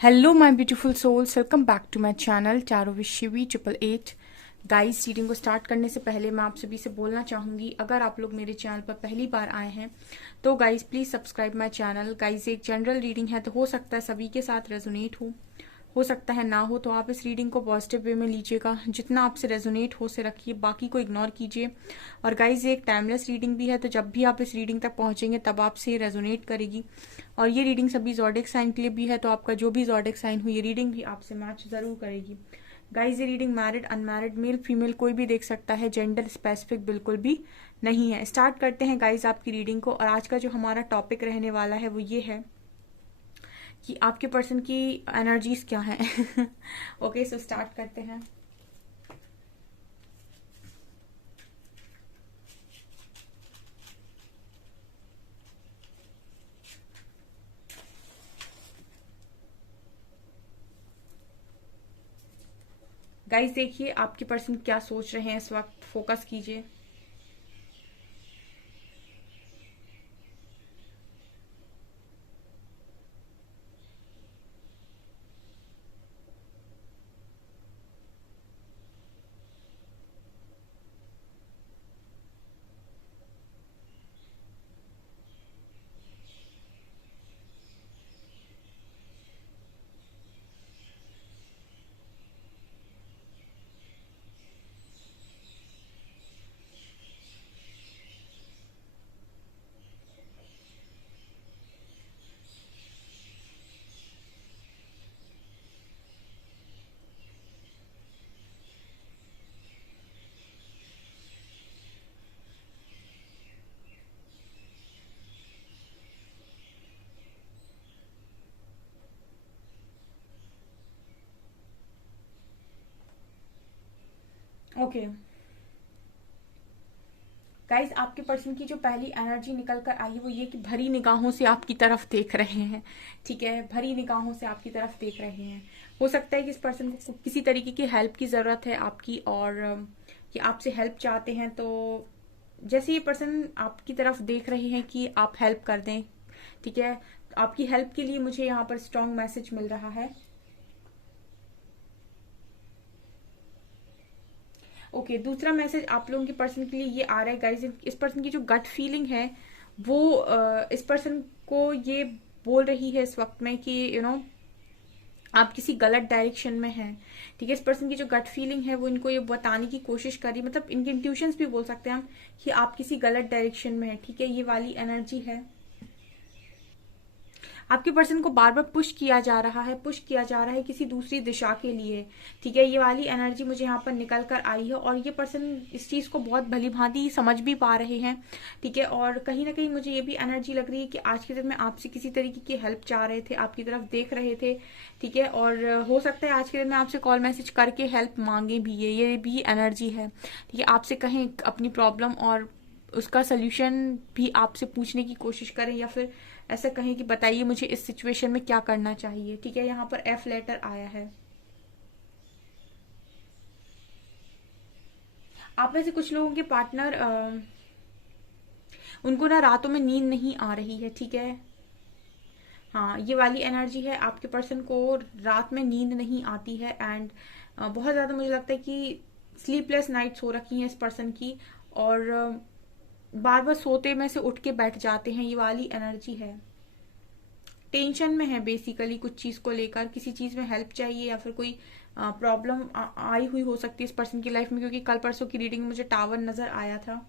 Hello my beautiful souls, welcome back to my channel tarot with Shivi 888। Guys, reading को start करने से पहले मैं आप सभी से बोलना चाहूंगी, अगर आप लोग मेरे चैनल पर पहली बार आए हैं तो guys please subscribe my channel. Guys, एक जनरल रीडिंग है तो हो सकता है सभी के साथ रेजोनेट हो सकता है ना हो, तो आप इस रीडिंग को पॉजिटिव वे में लीजिएगा। जितना आपसे रेजोनेट हो से रखिए, बाकी को इग्नोर कीजिए। और गाइज, ये एक टाइमलेस रीडिंग भी है, तो जब भी आप इस रीडिंग तक पहुंचेंगे तब आपसे रेजोनेट करेगी। और ये रीडिंग सभी ज़ोडिक साइन के लिए भी है, तो आपका जो भी ज़ोडिक साइन हो ये रीडिंग भी आपसे मैच जरूर करेगी। गाइज, ये reading married unmarried male female कोई भी देख सकता है, जेंडर स्पेसिफिक बिल्कुल भी नहीं है। स्टार्ट करते हैं गाइज आपकी रीडिंग को। और आज का जो हमारा टॉपिक रहने वाला है वो ये है कि आपके पर्सन की एनर्जीज क्या है। ओके, सो स्टार्ट करते हैं। गाइस, देखिए आपके पर्सन क्या सोच रहे हैं इस वक्त, फोकस कीजिए। ओके गाइज, आपके पर्सन की जो पहली एनर्जी निकल कर आई है वो ये कि भरी निगाहों से आपकी तरफ देख रहे हैं। ठीक है, भरी निगाहों से आपकी तरफ देख रहे हैं। हो सकता है कि इस पर्सन को किसी तरीके की हेल्प की जरूरत है आपकी, और कि आपसे हेल्प चाहते हैं। तो जैसे ये पर्सन आपकी तरफ देख रहे हैं कि आप हेल्प कर दें, ठीक है, आपकी हेल्प के लिए मुझे यहाँ पर स्ट्रॉन्ग मैसेज मिल रहा है। ओके, दूसरा मैसेज आप लोगों के पर्सन के लिए ये आ रहा है गाइज, इस पर्सन की जो गट फीलिंग है वो इस पर्सन को ये बोल रही है इस वक्त में कि आप किसी गलत डायरेक्शन में हैं। ठीक है, इस पर्सन की जो गट फीलिंग है वो इनको ये बताने की कोशिश कर रही है, मतलब इनके इंट्यूशंस भी बोल सकते हैं हम कि आप किसी गलत डायरेक्शन में हैं। ठीक है, ये वाली एनर्जी है। आपके पर्सन को बार बार पुश किया जा रहा है किसी दूसरी दिशा के लिए। ठीक है, ये वाली एनर्जी मुझे यहाँ पर निकल कर आई है, और ये पर्सन इस चीज को बहुत भली भांति समझ भी पा रहे हैं। ठीक है, और कहीं ना कहीं मुझे ये भी एनर्जी लग रही है कि आज के दिन में आपसे किसी तरीके की हेल्प चाह रहे थे, आपकी तरफ देख रहे थे। ठीक है, और हो सकता है आज के दिन में आपसे कॉल मैसेज करके हेल्प मांगे भी, ये भी एनर्जी है। ठीक है, आपसे कहें अपनी प्रॉब्लम और उसका सोल्यूशन भी आपसे पूछने की कोशिश करें, या फिर ऐसा कहें कि बताइए मुझे इस सिचुएशन में क्या करना चाहिए। ठीक है, यहाँ पर एफ लेटर आया है। आप में से कुछ लोगों के पार्टनर उनको ना रातों में नींद नहीं आ रही है। ठीक है, हाँ, ये वाली एनर्जी है, आपके पर्सन को रात में नींद नहीं आती है, एंड बहुत ज्यादा मुझे लगता है कि स्लीपलेस नाइट्स हो रखी हैं इस पर्सन की, और बार बार सोते में से उठ के बैठ जाते हैं, ये वाली एनर्जी है। टेंशन में है बेसिकली, कुछ चीज को लेकर, किसी चीज में हेल्प चाहिए, या फिर कोई प्रॉब्लम आई हुई हो सकती है इस पर्सन की लाइफ में, क्योंकि कल परसों की रीडिंग में मुझे टावर नजर आया था।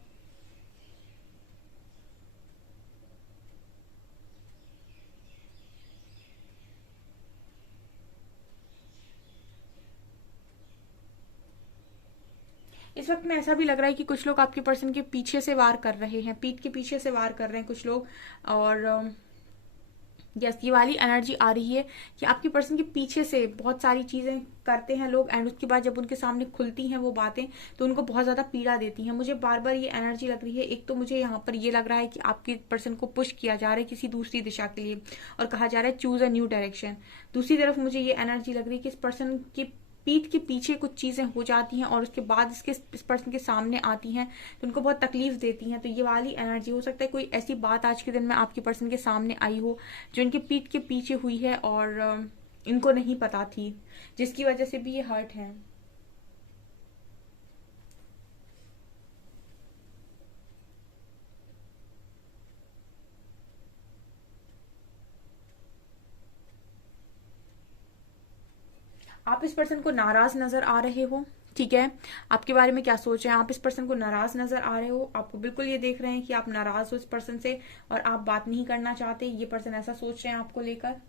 इस वक्त में ऐसा भी लग रहा है कि कुछ लोग आपके पर्सन के पीछे से वार कर रहे हैं, पीठ के पीछे से वार कर रहे हैं कुछ लोग। और यस, ये वाली एनर्जी आ रही है कि आपके पर्सन के पीछे से बहुत सारी चीजें करते हैं लोग, एंड उसके बाद जब उनके सामने खुलती हैं वो बातें तो उनको बहुत ज्यादा पीड़ा देती हैं। मुझे बार बार ये एनर्जी लग रही है। एक तो मुझे यहाँ पर ये लग रहा है कि आपके पर्सन को पुश किया जा रहा है किसी दूसरी दिशा के लिए, और कहा जा रहा है चूज अ न्यू डायरेक्शन। दूसरी तरफ मुझे ये एनर्जी लग रही है कि इस पर्सन की पीठ के पीछे कुछ चीजें हो जाती हैं, और उसके बाद इस पर्सन के सामने आती हैं तो उनको बहुत तकलीफ देती हैं। तो ये वाली एनर्जी, हो सकता है कोई ऐसी बात आज के दिन में आपके पर्सन के सामने आई हो जो इनके पीठ के पीछे हुई है, और इनको नहीं पता थी, जिसकी वजह से भी ये हर्ट है। आप इस पर्सन को नाराज नजर आ रहे हो, ठीक है। आपके बारे में क्या सोच रहे हैं, आप इस पर्सन को नाराज नजर आ रहे हो, आपको बिल्कुल ये देख रहे हैं कि आप नाराज हो इस पर्सन से और आप बात नहीं करना चाहते, ये पर्सन ऐसा सोच रहे हैं आपको लेकर।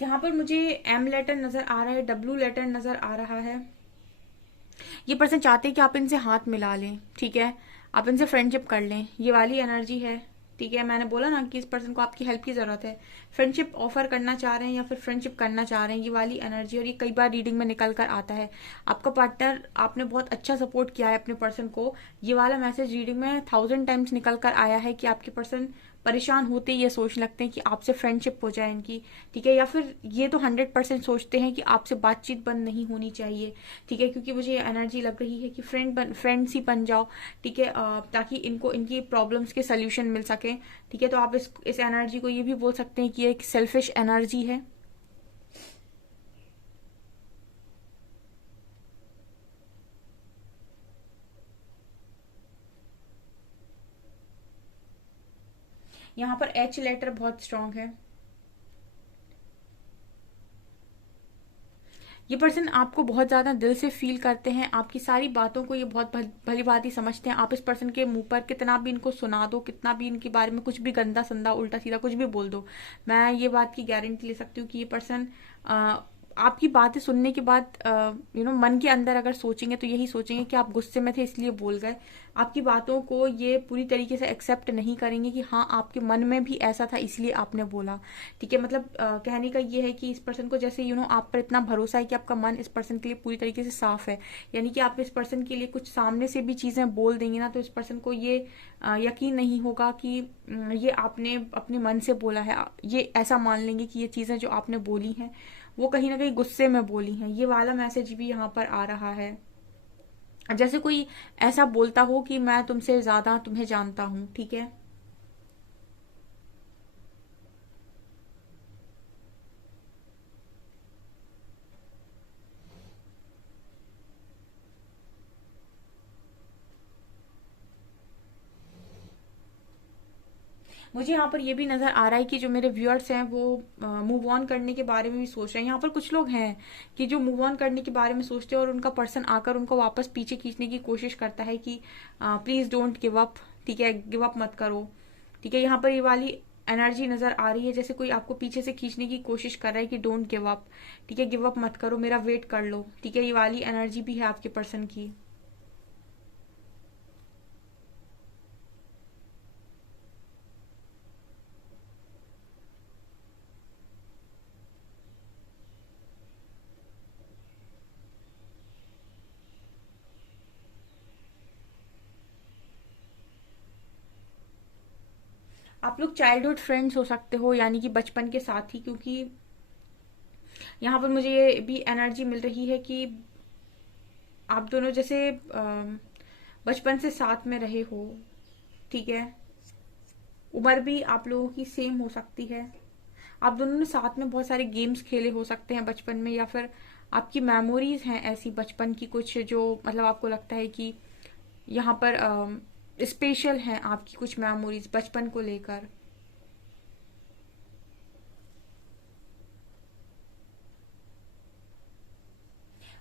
यहाँ पर मुझे एम लेटर नजर आ रहा है, डब्ल्यू लेटर नजर आ रहा है। ये पर्सन चाहते हैं कि आप इनसे हाथ मिला लें, ठीक है, आप इनसे फ्रेंडशिप कर लें, ये वाली एनर्जी है, ठीक है। मैंने बोला ना कि इस पर्सन को आपकी हेल्प की जरूरत है, फ्रेंडशिप ऑफर करना चाह रहे हैं या फिर फ्रेंडशिप करना चाह रहे हैं, ये वाली एनर्जी। और ये कई बार रीडिंग में निकल कर आता है। आपका पार्टनर, आपने बहुत अच्छा सपोर्ट किया है अपने पर्सन को, ये वाला मैसेज रीडिंग में 1000 टाइम्स निकल कर आया है कि आपके पर्सन परेशान होते ही ये सोच लगते हैं कि आपसे फ्रेंडशिप हो जाए इनकी, ठीक है। या फिर ये तो 100% सोचते हैं कि आपसे बातचीत बंद नहीं होनी चाहिए, ठीक है, क्योंकि मुझे ये एनर्जी लग रही है कि फ्रेंड्स ही बन जाओ, ठीक है, ताकि इनको इनकी प्रॉब्लम्स के सोल्यूशन मिल सके, ठीक है। तो आप इस एनर्जी को ये भी बोल सकते हैं कि ये एक सेल्फिश एनर्जी है। यहाँ पर एच लेटर बहुत स्ट्रांग है। ये पर्सन आपको बहुत ज्यादा दिल से फील करते हैं, आपकी सारी बातों को ये बहुत भली भांति समझते हैं। आप इस पर्सन के मुंह पर कितना भी इनको सुना दो, कितना भी इनके बारे में कुछ भी गंदा संदा उल्टा सीधा कुछ भी बोल दो, मैं ये बात की गारंटी ले सकती हूँ कि ये पर्सन आपकी बातें सुनने के बाद मन के अंदर अगर सोचेंगे तो यही सोचेंगे कि आप गुस्से में थे इसलिए बोल गए। आपकी बातों को ये पूरी तरीके से एक्सेप्ट नहीं करेंगे कि हाँ आपके मन में भी ऐसा था इसलिए आपने बोला, ठीक है। मतलब कहने का ये है कि इस पर्सन को जैसे आप पर इतना भरोसा है कि आपका मन इस पर्सन के लिए पूरी तरीके से साफ है, यानी कि आप इस पर्सन के लिए कुछ सामने से भी चीजें बोल देंगे ना तो इस पर्सन को ये यकीन नहीं होगा कि ये आपने अपने मन से बोला है। ये ऐसा मान लेंगे कि ये चीजें जो आपने बोली हैं वो कहीं ना कहीं गुस्से में बोली हैं। ये वाला मैसेज भी यहाँ पर आ रहा है, जैसे कोई ऐसा बोलता हो कि मैं तुमसे ज्यादा तुम्हें जानता हूँ, ठीक है। मुझे यहाँ पर ये भी नजर आ रहा है कि जो मेरे व्यूअर्स हैं वो मूव ऑन करने के बारे में भी सोच रहे हैं। यहाँ पर कुछ लोग हैं कि जो मूव ऑन करने के बारे में सोचते हैं और उनका पर्सन आकर उनको वापस पीछे खींचने की कोशिश करता है कि प्लीज डोंट गिव अप, ठीक है, गिव अप मत करो, ठीक है। यहाँ पर ये वाली एनर्जी नजर आ रही है जैसे कोई आपको पीछे से खींचने की कोशिश कर रहा है कि डोंट गिव अप, ठीक है, गिव अप मत करो, मेरा वेट कर लो, ठीक है। ये वाली एनर्जी भी है आपके पर्सन की। आप लोग चाइल्डहुड फ्रेंड्स हो सकते हो, यानी कि बचपन के साथी, क्योंकि यहाँ पर मुझे ये भी एनर्जी मिल रही है कि आप दोनों जैसे बचपन से साथ में रहे हो, ठीक है। उम्र भी आप लोगों की सेम हो सकती है, आप दोनों ने साथ में बहुत सारे गेम्स खेले हो सकते हैं बचपन में, या फिर आपकी मेमोरीज हैं ऐसी बचपन की कुछ जो मतलब आपको लगता है कि यहाँ पर स्पेशल हैं आपकी कुछ मेमोरीज बचपन को लेकर।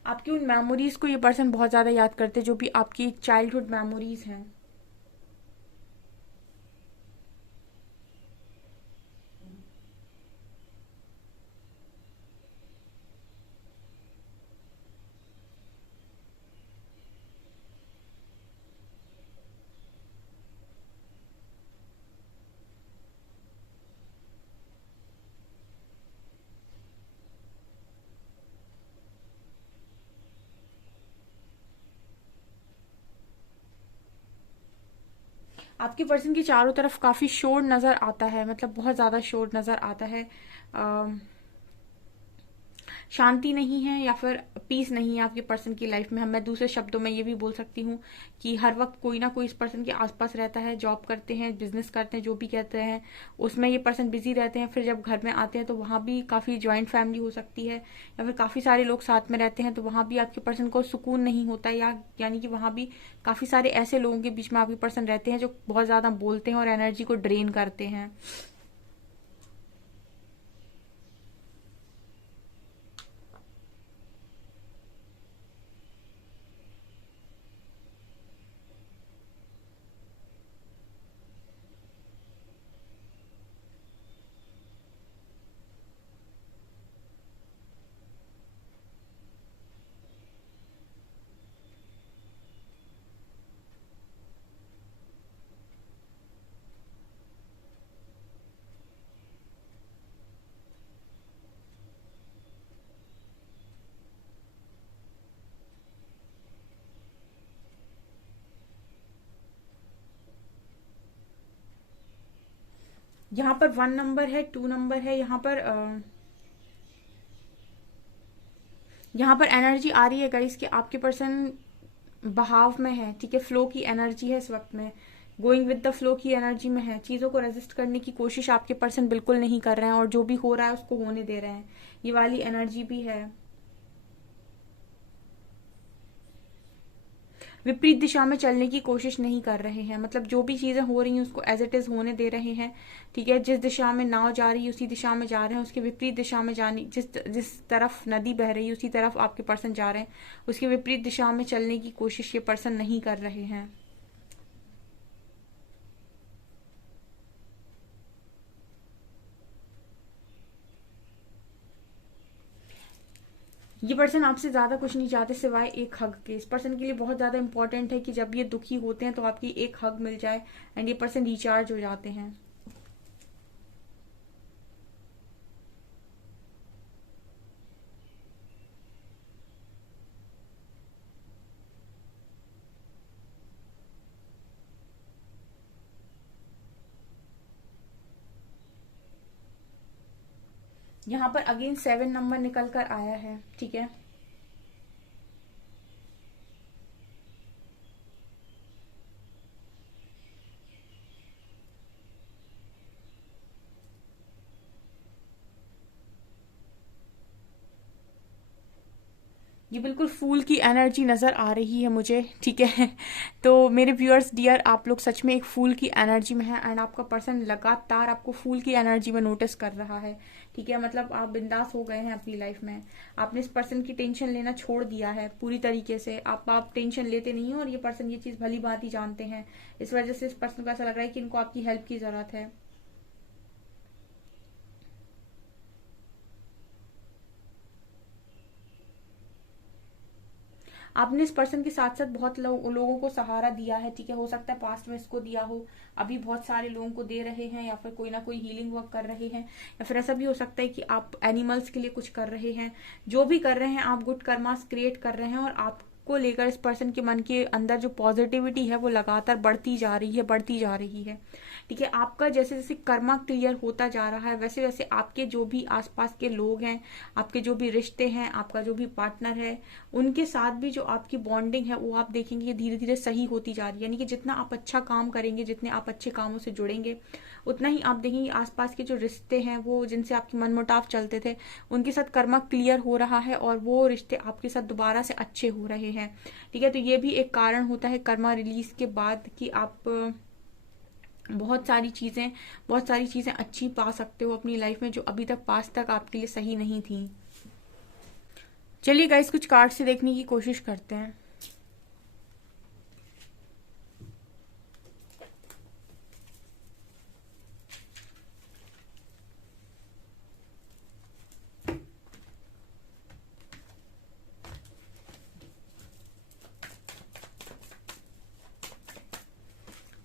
आपकी उन मेमोरीज को ये पर्सन बहुत ज्यादा याद करते हैं जो भी आपकी चाइल्डहुड मेमोरीज हैं। आपके पर्सन की चारों तरफ काफी शोर नजर आता है, मतलब बहुत ज्यादा शोर नजर आता है। शांति नहीं है या फिर पीस नहीं है आपके पर्सन की लाइफ में। हम मैं दूसरे शब्दों में ये भी बोल सकती हूँ कि हर वक्त कोई ना कोई इस पर्सन के आसपास रहता है। जॉब करते हैं, बिजनेस करते हैं, जो भी कहते हैं उसमें ये पर्सन बिजी रहते हैं। फिर जब घर में आते हैं तो वहाँ भी काफी ज्वाइंट फैमिली हो सकती है या फिर काफी सारे लोग साथ में रहते हैं, तो वहाँ भी आपके पर्सन को सुकून नहीं होता, या यानी कि वहाँ भी काफी सारे ऐसे लोगों के बीच में आपके पर्सन रहते हैं जो बहुत ज्यादा बोलते हैं और एनर्जी को ड्रेन करते हैं। यहाँ पर 1 नंबर है, 2 नंबर है। यहाँ पर एनर्जी आ रही है गाइस कि आपके पर्सन बहाव में है, ठीक है, फ्लो की एनर्जी है इस वक्त में, गोइंग विद द फ्लो की एनर्जी में है। चीजों को रेजिस्ट करने की कोशिश आपके पर्सन बिल्कुल नहीं कर रहे हैं और जो भी हो रहा है उसको होने दे रहे हैं, ये वाली एनर्जी भी है। विपरीत दिशा में चलने की कोशिश नहीं कर रहे हैं, मतलब जो भी चीजें हो रही हैं उसको एज इट इज होने दे रहे हैं, ठीक है। जिस दिशा में नाव जा रही है उसी दिशा में जा रहे हैं, उसके विपरीत दिशा में जाने, जिस जिस तरफ नदी बह रही है उसी तरफ आपके पर्सन जा रहे हैं, उसके विपरीत दिशा में चलने की कोशिश ये पर्सन नहीं कर रहे हैं। ये पर्सन आपसे ज्यादा कुछ नहीं चाहते सिवाय एक हग के। इस पर्सन के लिए बहुत ज्यादा इंपॉर्टेंट है कि जब ये दुखी होते हैं तो आपकी एक हग मिल जाए एंड ये पर्सन रिचार्ज हो जाते हैं। यहाँ पर अगेन 7 नंबर निकल कर आया है, ठीक है। ये बिल्कुल फूल की एनर्जी नजर आ रही है मुझे, ठीक है। तो मेरे व्यूअर्स डियर, आप लोग सच में एक फूल की एनर्जी में है एंड आपका पर्सन लगातार आपको फूल की एनर्जी में नोटिस कर रहा है, ठीक है। मतलब आप बिंदास हो गए हैं अपनी लाइफ में, आपने इस पर्सन की टेंशन लेना छोड़ दिया है पूरी तरीके से। आप टेंशन लेते नहीं हो और ये पर्सन ये चीज भली बात ही जानते हैं। इस वजह से इस पर्सन को ऐसा लग रहा है कि इनको आपकी हेल्प की जरूरत है। आपने इस पर्सन के साथ साथ बहुत लोगों को सहारा दिया है, ठीक है। हो सकता है पास्ट में इसको दिया हो, अभी बहुत सारे लोगों को दे रहे हैं, या फिर कोई ना कोई हीलिंग वर्क कर रहे हैं, या फिर ऐसा भी हो सकता है कि आप एनिमल्स के लिए कुछ कर रहे हैं। जो भी कर रहे हैं आप गुड कर्मास क्रिएट कर रहे हैं और आपको लेकर इस पर्सन के मन के अंदर जो पॉजिटिविटी है वो लगातार बढ़ती जा रही है, बढ़ती जा रही है, ठीक है। आपका जैसे जैसे कर्मा क्लियर होता जा रहा है वैसे वैसे आपके जो भी आसपास के लोग हैं, आपके जो भी रिश्ते हैं, आपका जो भी पार्टनर है, उनके साथ भी जो आपकी बॉन्डिंग है वो आप देखेंगे धीरे धीरे सही होती जा रही है। यानी कि जितना आप अच्छा काम करेंगे, जितने आप अच्छे कामों से जुड़ेंगे, उतना ही आप देखेंगे आसपास के जो रिश्ते हैं वो जिनसे आपके मनमुटाव चलते थे उनके साथ कर्मा क्लियर हो रहा है और वो रिश्ते आपके साथ दोबारा से अच्छे हो रहे हैं, ठीक है। तो ये भी एक कारण होता है कर्मा रिलीज के बाद कि आप बहुत सारी चीजें अच्छी पा सकते हो अपनी लाइफ में जो अभी तक पास तक आपके लिए सही नहीं थी। चलिए गाइस कुछ कार्ड से देखने की कोशिश करते हैं।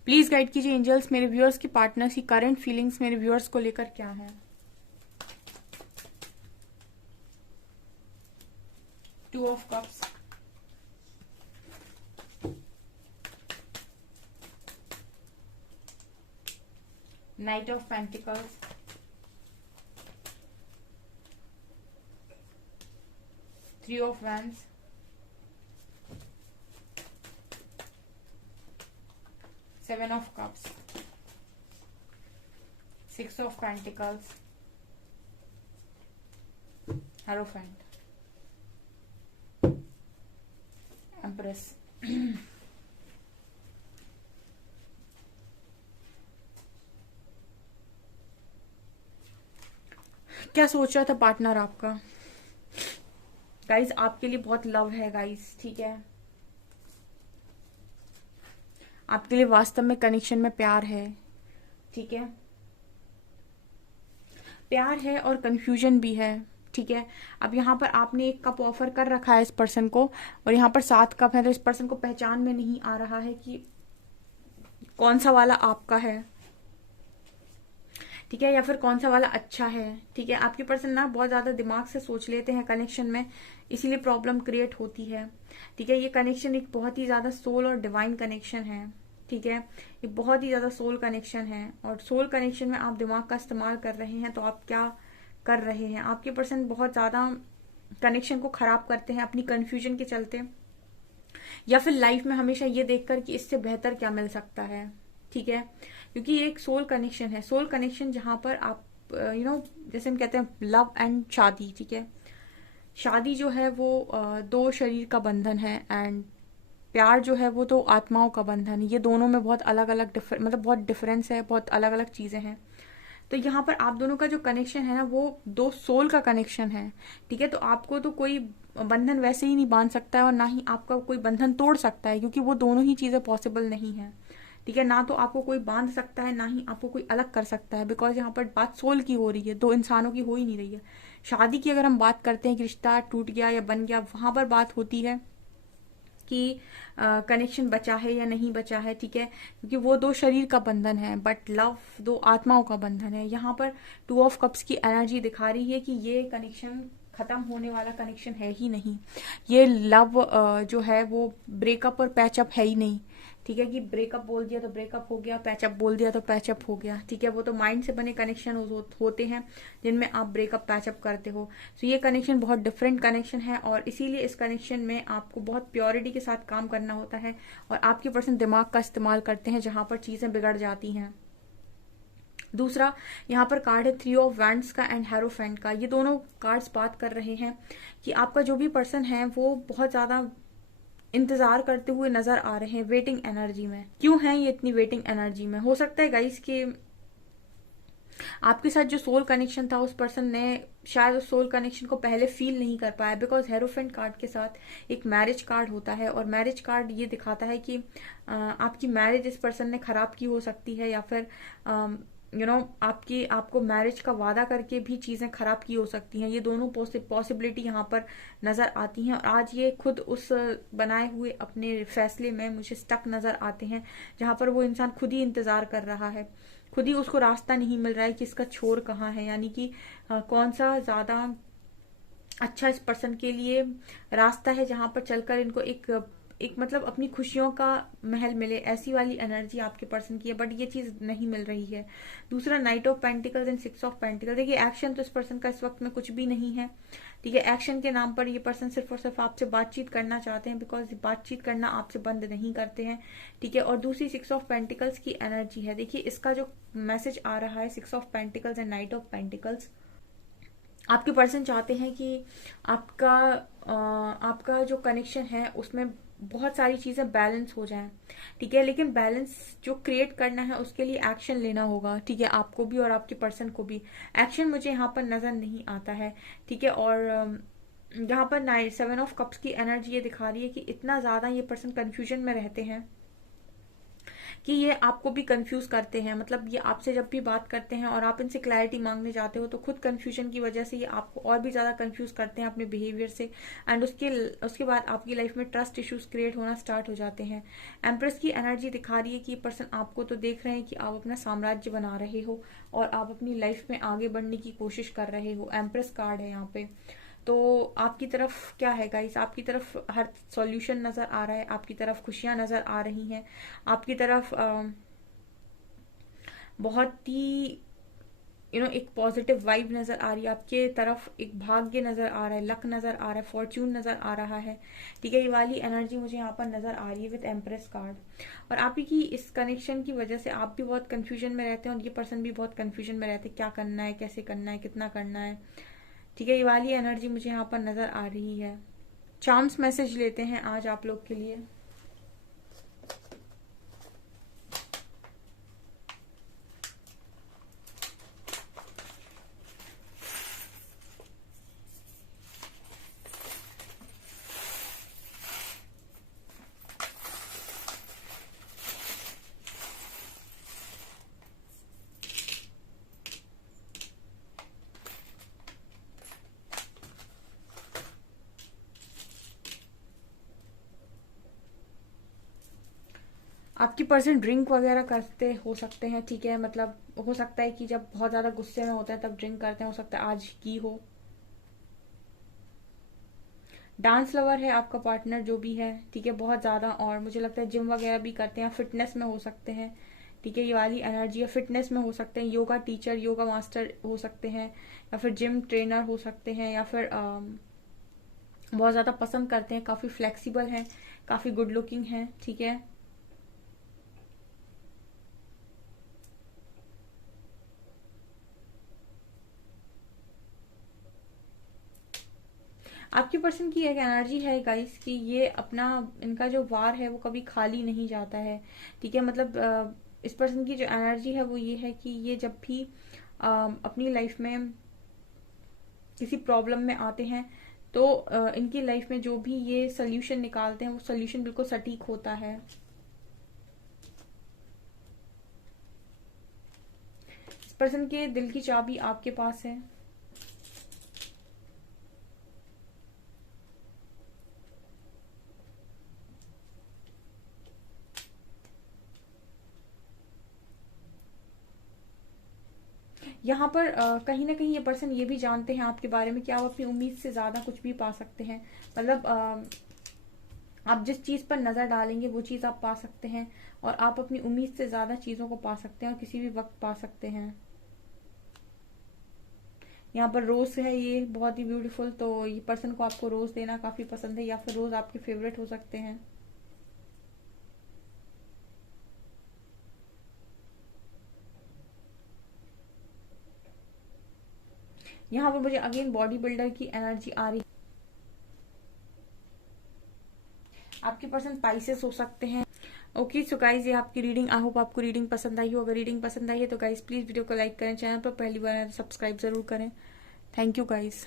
प्लीज गाइड कीजिए एंजल्स, मेरे व्यूअर्स की पार्टनर्स की करंट फीलिंग्स मेरे व्यूअर्स को लेकर क्या है। 2 of cups, Knight of Pentacles, Three of Wands, Seven of Cups, Six of Pentacles, Hierophant, Empress. क्या सोच रहा था पार्टनर आपका? गाइज आपके लिए बहुत लव है गाइज, ठीक है। आपके लिए वास्तव में कनेक्शन में प्यार है, ठीक है। प्यार है और कंफ्यूजन भी है, ठीक है। अब यहाँ पर आपने एक कप ऑफर कर रखा है इस पर्सन को, और यहाँ पर 7 कप है, तो इस पर्सन को पहचान में नहीं आ रहा है कि कौन सा वाला आपका है, ठीक है, या फिर कौन सा वाला अच्छा है, ठीक है। आपके पर्सन ना बहुत ज्यादा दिमाग से सोच लेते हैं कनेक्शन में, इसीलिए प्रॉब्लम क्रिएट होती है, ठीक है। ये कनेक्शन एक बहुत ही ज्यादा सोल और डिवाइन कनेक्शन है, ठीक है। ये बहुत ही ज्यादा सोल कनेक्शन है, और सोल कनेक्शन में आप दिमाग का इस्तेमाल कर रहे हैं, तो आप क्या कर रहे हैं? आपके पर्सन बहुत ज्यादा कनेक्शन को खराब करते हैं अपनी कंफ्यूजन के चलते, या फिर लाइफ में हमेशा ये देखकर कि इससे बेहतर क्या मिल सकता है, ठीक है। क्योंकि ये एक सोल कनेक्शन है, सोल कनेक्शन जहां पर आप जैसे हम कहते हैं लव एंड शादी, ठीक है। शादी जो है वो दो शरीर का बंधन है, एंड प्यार जो है वो तो आत्माओं का बंधन है। ये दोनों में बहुत अलग अलग मतलब बहुत डिफरेंस है, बहुत अलग अलग चीजें हैं। तो यहाँ पर आप दोनों का जो कनेक्शन है ना, वो दो सोल का कनेक्शन है, ठीक है। तो आपको तो कोई बंधन वैसे ही नहीं बांध सकता है, और ना ही आपका कोई बंधन तोड़ सकता है, क्योंकि वो दोनों ही चीजें पॉसिबल नहीं है, ठीक है। ना तो आपको कोई बांध सकता है, ना ही आपको कोई अलग कर सकता है, बिकॉज यहाँ पर बात सोल की हो रही है, दो इंसानों की हो ही नहीं रही है। शादी की अगर हम बात करते हैं कि रिश्ता टूट गया या बन गया, वहां पर बात होती है कि कनेक्शन बचा है या नहीं बचा है, ठीक है। क्योंकि वो दो शरीर का बंधन है, बट लव दो आत्माओं का बंधन है। यहाँ पर 2 ऑफ कप्स की एनर्जी दिखा रही है कि ये कनेक्शन खत्म होने वाला कनेक्शन है ही नहीं। ये लव जो है वो ब्रेकअप और पैचअप है ही नहीं, ठीक है। कि ब्रेकअप बोल दिया तो ब्रेकअप हो गया, पैचअप बोल दिया तो पैचअप हो गया, ठीक है। वो तो माइंड से बने कनेक्शन होते हैं जिनमें आप ब्रेकअप पैचअप करते हो। तो ये कनेक्शन बहुत डिफरेंट कनेक्शन है, और इसीलिए इस कनेक्शन में आपको बहुत प्योरिटी के साथ काम करना होता है, और आपके पर्सन दिमाग का इस्तेमाल करते हैं जहां पर चीजें बिगड़ जाती हैं। दूसरा यहाँ पर कार्ड है 3 ऑफ वैंड्स का एंड हेरोफेंट का। ये दोनों कार्ड्स बात कर रहे हैं कि आपका जो भी पर्सन है वो बहुत ज्यादा इंतजार करते हुए नजर आ रहे हैं, वेटिंग एनर्जी में। क्यों है ये इतनी वेटिंग एनर्जी में? हो सकता है गाइस कि आपके साथ जो सोल कनेक्शन था, उस पर्सन ने शायद उस सोल कनेक्शन को पहले फील नहीं कर पाया, बिकॉज हेरोफेंट कार्ड के साथ एक मैरिज कार्ड होता है, और मैरिज कार्ड ये दिखाता है कि आपकी मैरिज इस पर्सन ने खराब की हो सकती है, या फिर आपको मैरिज का वादा करके भी चीजें खराब की हो सकती हैं। ये दोनों पॉसिबिलिटी यहाँ पर नजर आती हैं, और आज ये खुद उस बनाए हुए अपने फैसले में मुझे स्टक नजर आते हैं, जहां पर वो इंसान खुद ही इंतजार कर रहा है, खुद ही उसको रास्ता नहीं मिल रहा है कि इसका छोर कहाँ है, यानी कि कौन सा ज्यादा अच्छा इस पर्सन के लिए रास्ता है जहां पर चलकर इनको एक मतलब अपनी खुशियों का महल मिले, ऐसी वाली एनर्जी आपके पर्सन की है, बट ये चीज नहीं मिल रही है। दूसरा night of pentacles and 6 of pentacles. देखिए एक्शन तो इस पर्सन का इस वक्त में कुछ भी नहीं है, ठीक है। एक्शन के नाम पर ये पर्सन सिर्फ और सिर्फ आपसे बातचीत करना चाहते हैं, बिकॉज बातचीत करना आपसे बंद नहीं करते हैं, ठीक है। और दूसरी 6 ऑफ पेंटिकल्स की एनर्जी है। देखिए इसका जो मैसेज आ रहा है 6 of pentacles and night of pentacles, आपके पर्सन चाहते हैं कि आपका जो कनेक्शन है उसमें बहुत सारी चीजें बैलेंस हो जाएं, ठीक है। लेकिन बैलेंस जो क्रिएट करना है उसके लिए एक्शन लेना होगा, ठीक है, आपको भी और आपके पर्सन को भी। एक्शन मुझे यहाँ पर नजर नहीं आता है, ठीक है। और यहाँ पर 7 ऑफ कप्स की एनर्जी ये दिखा रही है कि इतना ज्यादा ये पर्सन कंफ्यूजन में रहते हैं कि ये आपको भी कंफ्यूज करते हैं। मतलब ये आपसे जब भी बात करते हैं और आप इनसे क्लैरिटी मांगने जाते हो, तो खुद कंफ्यूजन की वजह से ये आपको और भी ज्यादा कंफ्यूज करते हैं अपने बिहेवियर से, एंड उसके बाद आपकी लाइफ में ट्रस्ट इश्यूज क्रिएट होना स्टार्ट हो जाते हैं। एम्प्रेस की एनर्जी दिखा रही है कि पर्सन आपको तो देख रहे हैं कि आप अपना साम्राज्य बना रहे हो और आप अपनी लाइफ में आगे बढ़ने की कोशिश कर रहे हो। एम्प्रेस कार्ड है यहाँ पे। तो आपकी तरफ क्या है गाइस? आपकी तरफ हर सॉल्यूशन नजर आ रहा है, आपकी तरफ खुशियां नजर आ रही हैं, आपकी तरफ बहुत ही एक पॉजिटिव वाइब नजर आ रही है आपके तरफ, एक भाग्य नजर आ रहा है, लक नजर आ रहा है, फॉर्च्यून नजर आ रहा है। ठीक है, ये वाली एनर्जी मुझे यहाँ पर नजर आ रही है विद एम्प्रेस कार्ड। और आप ही की इस कनेक्शन की वजह से आप भी बहुत कंफ्यूजन में रहते हैं और ये पर्सन भी बहुत कंफ्यूजन में रहते हैं, क्या करना है, कैसे करना है, कितना करना है। ठीक है, ये वाली एनर्जी मुझे यहाँ पर नजर आ रही है। चांस मैसेज लेते हैं आज आप लोग के लिए। आपकी पर्सन ड्रिंक वगैरह करते हो सकते हैं। ठीक है, मतलब हो सकता है कि जब बहुत ज्यादा गुस्से में होते हैं तब ड्रिंक करते हैं, हो सकता है आज की हो। डांस लवर है आपका पार्टनर जो भी है। ठीक है, बहुत ज्यादा, और मुझे लगता है जिम वगैरह भी करते हैं, फिटनेस में हो सकते हैं। ठीक है, ये वाली एनर्जी है, फिटनेस में हो सकते हैं, योगा टीचर, योगा मास्टर हो सकते हैं, या फिर जिम ट्रेनर हो सकते हैं, या फिर बहुत ज्यादा पसंद करते हैं, काफी फ्लेक्सिबल हैं, काफी गुड लुकिंग हैं। ठीक है, आपके पर्सन की एक एनर्जी है गाइस कि ये अपना, इनका जो वार है वो कभी खाली नहीं जाता है। ठीक है, मतलब इस पर्सन की जो एनर्जी है वो ये है कि ये जब भी अपनी लाइफ में किसी प्रॉब्लम में आते हैं तो इनकी लाइफ में जो भी ये सोल्यूशन निकालते हैं वो सोल्यूशन बिल्कुल सटीक होता है। इस पर्सन के दिल की चाबी आपके पास है। यहाँ पर कहीं ना कहीं ये पर्सन ये भी जानते हैं आपके बारे में कि आप अपनी उम्मीद से ज्यादा कुछ भी पा सकते हैं। मतलब आप जिस चीज पर नजर डालेंगे वो चीज आप पा सकते हैं, और आप अपनी उम्मीद से ज्यादा चीजों को पा सकते हैं और किसी भी वक्त पा सकते हैं। यहाँ पर रोज है ये बहुत ही ब्यूटीफुल, तो ये पर्सन को आपको रोज देना काफी पसंद है, या फिर रोज आपके फेवरेट हो सकते हैं। यहाँ पर मुझे अगेन बॉडी बिल्डर की एनर्जी आ रही है। आपके पर्सन स्पाइसेस हो सकते हैं। ओके सो गाइज, ये आपकी रीडिंग, आई होप आपको रीडिंग पसंद आई हो। अगर रीडिंग पसंद आई है तो गाइज प्लीज वीडियो को लाइक करें, चैनल पर पहली बार है तो सब्सक्राइब जरूर करें। Thank you guys.